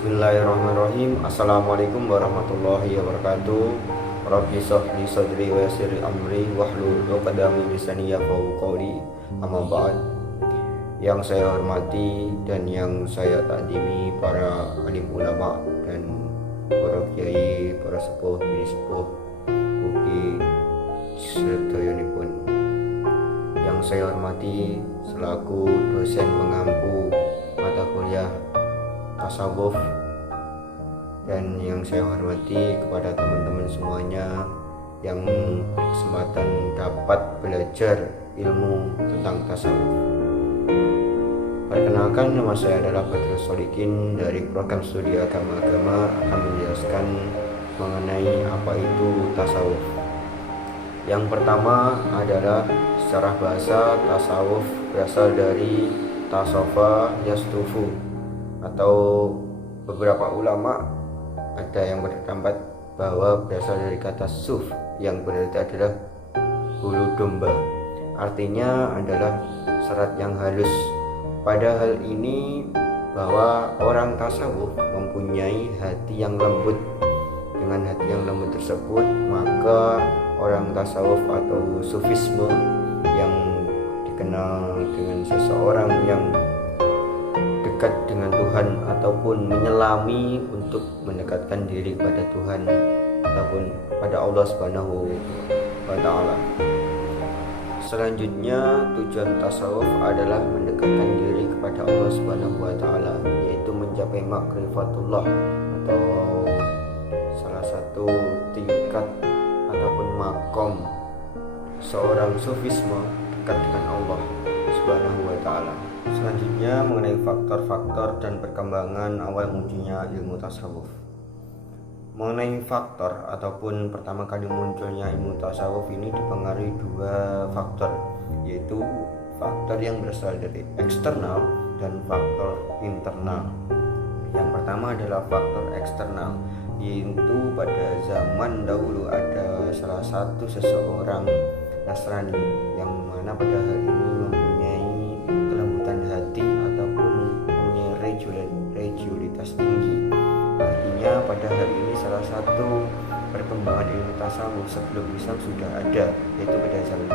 Bismillahirrahmanirrahim. Assalamualaikum warahmatullahi wabarakatuh. Rabbi shrah li sadri wa yassir li amri wahlul 'uqdatam min lisani yafqahu qawli. Amma ba'd. Yang saya hormati dan yang saya takdimi para alim ulama dan para kiai, para sepuh, sepuh, ugi sedayanipun. Yang saya hormati selaku dosen mengampu mata kuliah tasawuf, dan yang saya hormati kepada teman-teman semuanya yang kesempatan dapat belajar ilmu tentang tasawuf. Perkenalkan, nama saya adalah Badrus Solikin dari program studi agama-agama, akan menjelaskan mengenai apa itu tasawuf. Yang pertama adalah secara bahasa tasawuf berasal dari tasofa yastufu, atau beberapa ulama ada yang berpendapat bahwa berasal dari kata suf yang berarti adalah bulu domba, artinya adalah serat yang halus. Pada hal ini bahwa orang tasawuf mempunyai hati yang lembut. Dengan hati yang lembut tersebut, maka orang tasawuf atau sufisme yang dikenal dengan seseorang yang dekat dengan Tuhan ataupun menyelami untuk mendekatkan diri kepada Tuhan ataupun pada Allah Subhanahu wa taala. Selanjutnya, tujuan tasawuf adalah mendekatkan diri kepada Allah Subhanahu wa taala, yaitu mencapai makrifatullah atau salah satu tingkat ataupun makom seorang sufisme dekat dengan Allah Subhanahu wa taala. Selanjutnya, mengenai faktor-faktor dan perkembangan awal munculnya ilmu tasawuf. Mengenai faktor ataupun pertama kali munculnya ilmu tasawuf ini dipengaruhi dua faktor, yaitu faktor yang berasal dari eksternal dan faktor internal. Yang pertama adalah faktor eksternal, yaitu pada zaman dahulu ada salah satu seseorang Nasrani yang mana pada hal ini mempunyai kelembutan hati ataupun mempunyai religiulitas tinggi. Artinya pada hal ini salah satu perkembangan ilmu tasawuf sebelum Islam sudah ada, yaitu pada zaman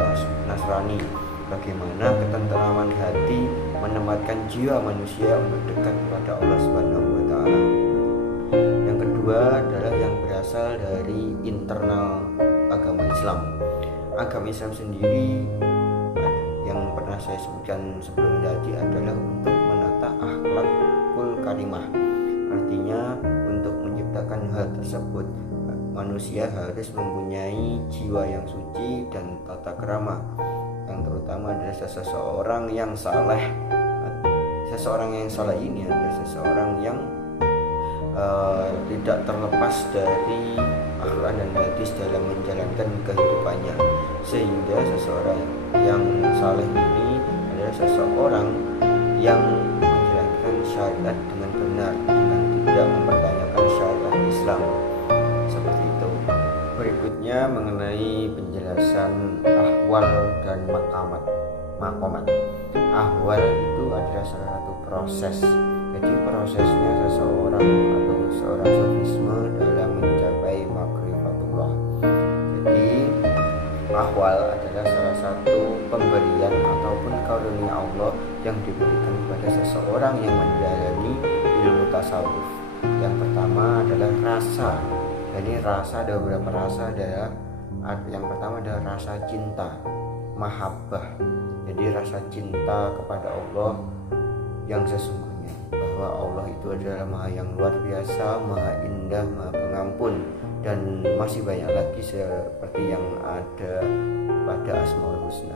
Nasrani. Bagaimana ketentraman hati menempatkan jiwa manusia untuk dekat kepada Allah Subhanahu wa taala. Yang kedua adalah yang berasal dari internal agama Islam. Agama Islam sendiri yang pernah saya sebutkan sebelumnya tadi adalah untuk menata akhlakul karimah. Artinya untuk menciptakan hal tersebut, manusia harus mempunyai jiwa yang suci dan tata krama, yang terutama adalah seseorang yang saleh. Seseorang yang saleh ini adalah seseorang yang tidak terlepas dari akhlak dan hadis dalam menjalankan kehidupannya, sehingga seseorang yang saleh ini adalah seseorang yang menjalankan syariat dengan benar, dengan tidak mempertanyakan syariat Islam, seperti itu. Berikutnya mengenai penjelasan ahwal dan makomat. Ahwal itu adalah salah satu proses. Jadi prosesnya seseorang atau seorang sufisme dalam mencapai makrifatullah. Jadi ahwal adalah salah satu pemberian ataupun karunia Allah yang diberikan kepada seseorang yang menjalani ilmu tasawuf. Yang pertama adalah rasa. Jadi rasa, ada beberapa rasa. Yang pertama adalah rasa cinta, mahabbah. Jadi rasa cinta kepada Allah yang sesungguhnya, bahwa Allah itu adalah Maha yang luar biasa, Maha indah, Maha pengampun, dan masih banyak lagi seperti yang ada pada Asmaul Husna.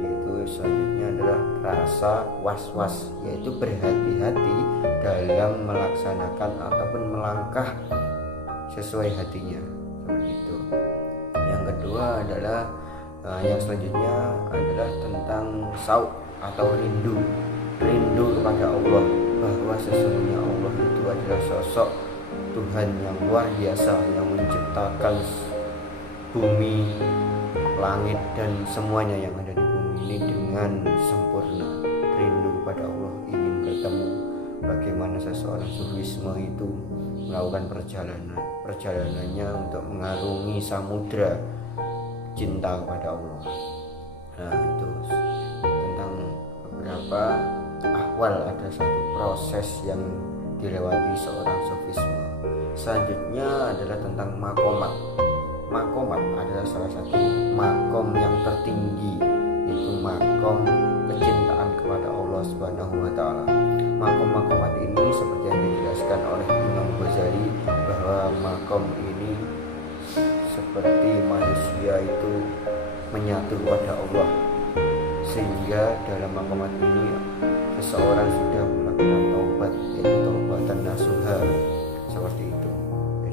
Yaitu selanjutnya adalah rasa was-was, yaitu berhati-hati dalam melaksanakan ataupun melangkah sesuai hatinya, seperti itu. Yang kedua adalah yang selanjutnya adalah tentang sauk atau rindu kepada Allah, bahwa sesungguhnya Allah itu adalah sosok Tuhan yang luar biasa yang menciptakan bumi, langit, dan semuanya yang ada di bumi ini dengan sempurna. Rindu kepada Allah, ingin bertemu bagaimana seseorang sufisme itu melakukan perjalanannya untuk mengarungi samudra cinta kepada Allah. Nah, itu tentang beberapa ahwal, ada satu proses yang dilewati seorang sufisme. Selanjutnya adalah tentang makomat. Makomat adalah salah satu makom yang tertinggi, yaitu makom kecintaan kepada Allah Subhanahu wa taala. Makom-makomat ini seperti yang dijelaskan oleh Imam Ghazali, bahwa makom ini seperti manusia itu menyatu kepada Allah, sehingga dalam makomat ini seseorang sudah melakukan taubat, yaitu taubatan nasuha, seperti itu.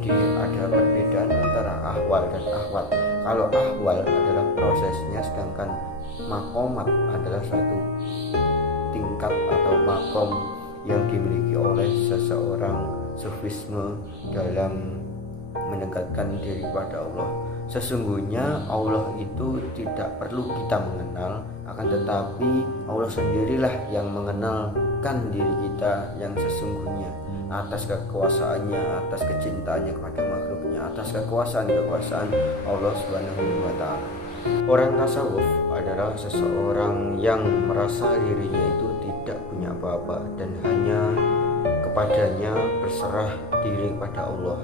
Jadi ada perbedaan antara ahwal dan ahwat. Kalau ahwal adalah prosesnya, sedangkan makomat adalah satu tingkat atau makom yang dimiliki oleh seseorang sufisme dalam mendekatkan diri pada Allah. Sesungguhnya Allah itu tidak perlu kita mengenal, akan tetapi Allah sendirilah yang mengenalkan diri kita yang sesungguhnya, atas kekuasaannya, atas kecintaannya kepada makhluknya, atas kekuasaan Allah Subhanahu wa taala. Orang tasawuf adalah seseorang yang merasa dirinya itu tidak punya apa-apa dan hanya kepadanya berserah diri kepada Allah.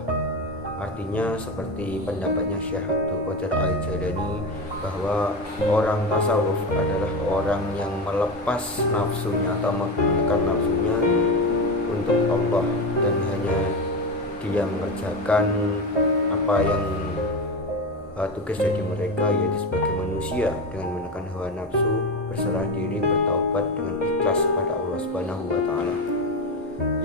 Artinya seperti pendapatnya Syekh Abdul Qadir Al-Jailani, bahwa orang tasawuf adalah orang yang melepas nafsunya atau menghentikan nafsunya untuk Allah, dan hanya dia mengerjakan apa yang tugas dari mereka, yaitu sebagai manusia dengan menekan hawa nafsu, berserah diri, bertaubat dengan ikhlas pada Allah Subhanahu wa taala.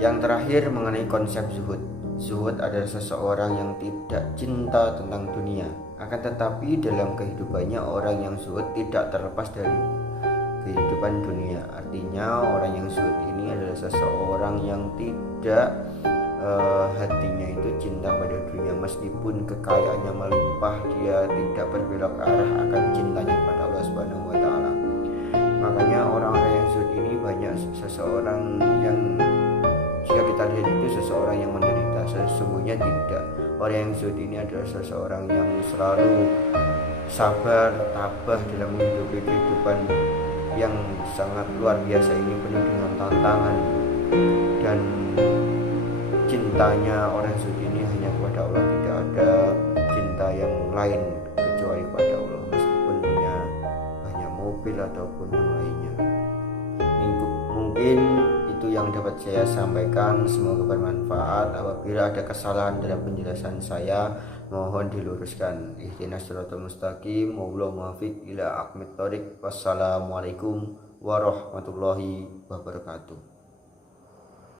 Yang terakhir mengenai konsep zuhud. Zuhud adalah seseorang yang tidak cinta tentang dunia, akan tetapi dalam kehidupannya orang yang zuhud tidak terlepas dari kehidupan dunia. Artinya orang yang zuhud ini adalah seseorang yang tidak hatinya itu cinta pada dunia, meskipun kekayaannya melimpah, dia tidak berbelok arah akan cintanya kepada Allah Subhanahu wa taala. Makanya orang-orang yang zuhud ini banyak seseorang yang, jika kita lihat itu seseorang yang menderita, sesungguhnya tidak. Orang yang zuhud ini adalah seseorang yang selalu sabar, tabah dalam menghidupi kehidupan yang sangat luar biasa ini, penuh dengan tantangan, dan cintanya orang zuhud ini hanya kepada Allah, tidak ada cinta yang lain kecuali kepada Allah, meskipun punya banyak mobil ataupun yang lainnya. Mungkin itu yang dapat saya sampaikan, semoga bermanfaat. Apabila ada kesalahan dalam penjelasan saya, mohon diluruskan. Ihdinas siratal mustaqim, wallahu muwaffiq ila aqwamit thoriq. Wassalamualaikum warahmatullahi wabarakatuh.